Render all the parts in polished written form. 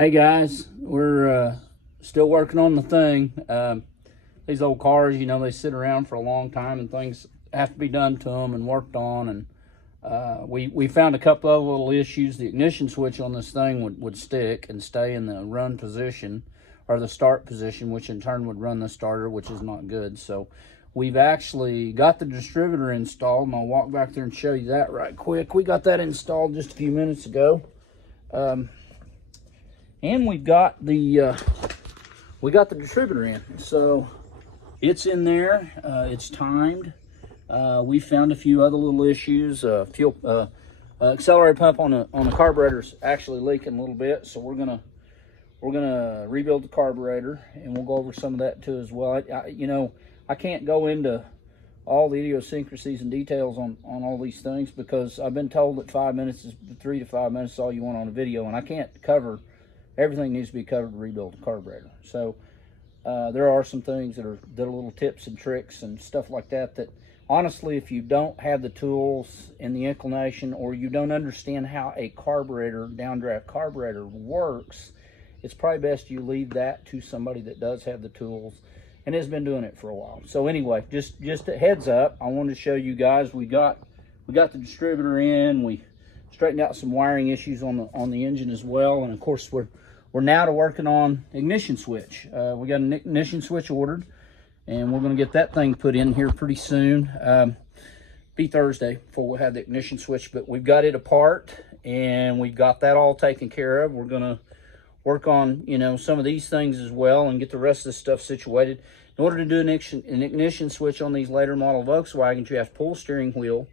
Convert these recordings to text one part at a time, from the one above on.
Hey guys, we're still working on the thing. These old cars, you know, they sit around for a long time and things have to be done to them and worked on. And we found a couple of little issues. The ignition switch on this thing would stick and stay in the run position or the start position, which in turn would run the starter, which is not good. So we've actually got the distributor installed, and I'll walk back there and show you that right quick. We got that installed just a few minutes ago. And we got the distributor in, so it's in there. It's timed. We found a few other little issues. Fuel accelerator pump on the carburetor's actually leaking a little bit, so we're gonna rebuild the carburetor, and we'll go over some of that too as well. I can't go into all the idiosyncrasies and details on all these things because I've been told that 3 to 5 minutes is all you want on a video, and I can't cover everything. Needs to be covered to rebuild the carburetor. So there are some things that are little tips and tricks and stuff like that honestly, if you don't have the tools and the inclination, or you don't understand how a downdraft carburetor works, it's probably best you leave that to somebody that does have the tools and has been doing it for a while. So anyway, just a heads up, I wanted to show you guys we got the distributor in. We straightened out some wiring issues on the engine as well, and of course we're now working on ignition switch. We got an ignition switch ordered, and we're going to get that thing put in here pretty soon. Be Thursday before we'll have the ignition switch, but we've got it apart and we've got that all taken care of. We're going to work on, some of these things as well and get the rest of this stuff situated. In order to do an ignition switch on these later model Volkswagens, you have to pull the steering wheel,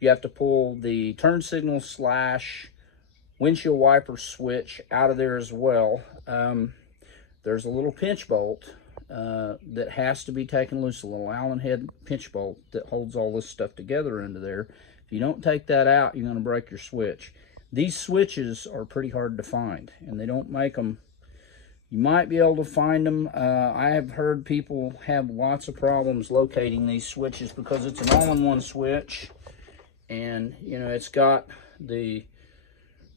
you have to pull the turn signal / windshield wiper switch out of there as well. There's a little pinch bolt that has to be taken loose, a little Allen head pinch bolt that holds all this stuff together into there. If you don't take that out, you're going to break your switch. These switches are pretty hard to find, and they don't make them. You might be able to find them. I have heard people have lots of problems locating these switches because it's an all-in-one switch, and it's got the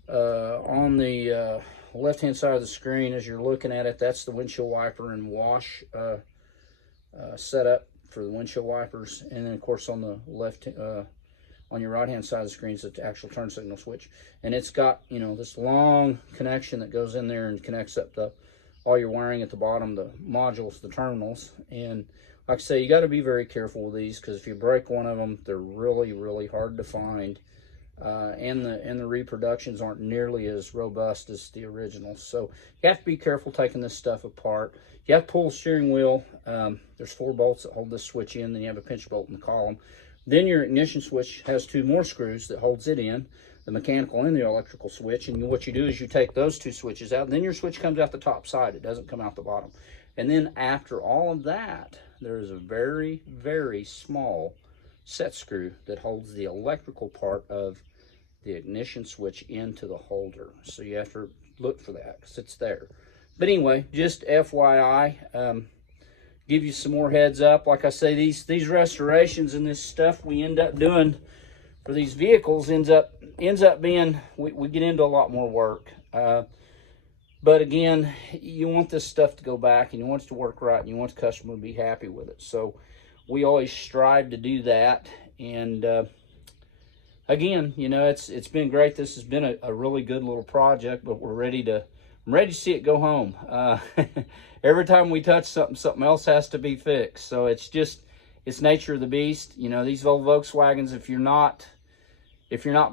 on the left-hand side of the screen as you're looking at it, that's the windshield wiper and wash setup for the windshield wipers, and then of course on the left on your right-hand side of the screen is the actual turn signal switch, and it's got this long connection that goes in there and connects up all your wiring at the bottom, the modules, the terminals. And like I say, you got to be very careful with these because if you break one of them, they're really hard to find. And the reproductions aren't nearly as robust as the originals. So you have to be careful taking this stuff apart. You have to pull the steering wheel. There's 4 bolts that hold this switch in, then you have a pinch bolt in the column. Then your ignition switch has 2 more screws that holds it in, the mechanical and the electrical switch. And what you do is you take those 2 switches out, and then your switch comes out the top side. It doesn't come out the bottom. And then after all of that, there is a very small set screw that holds the electrical part of the ignition switch into the holder. So you have to look for that because it's there. But anyway, just FYI, give you some more heads up. Like I say, these restorations and this stuff we end up doing for these vehicles ends up being, we get into a lot more work. But again, you want this stuff to go back and you want it to work right and you want the customer to be happy with it. So we always strive to do that. And again, it's been great. This has been a really good little project, but I'm ready to see it go home. Every time we touch something else has to be fixed. So it's nature of the beast. These old Volkswagens, if you're not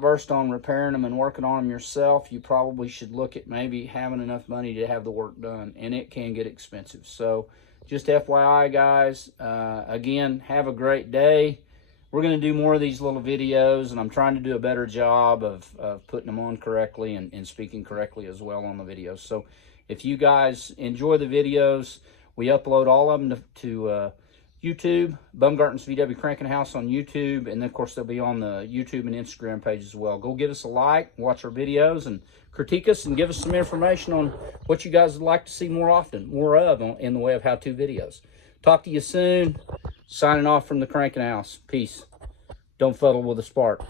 versed on repairing them and working on them yourself, you probably should look at maybe having enough money to have the work done, and it can get expensive. So just FYI, guys, again, have a great day. We're going to do more of these little videos, and I'm trying to do a better job of putting them on correctly and speaking correctly as well on the videos. So if you guys enjoy the videos, we upload all of them to YouTube, Bumgarten's VW Cranking House on YouTube, and then of course they'll be on the YouTube and Instagram page as well. Go give us a like, watch our videos, and critique us and give us some information on what you guys would like to see more of in the way of how-to videos. Talk to you soon. Signing off from the Cranking House. Peace. Don't fuddle with a spark.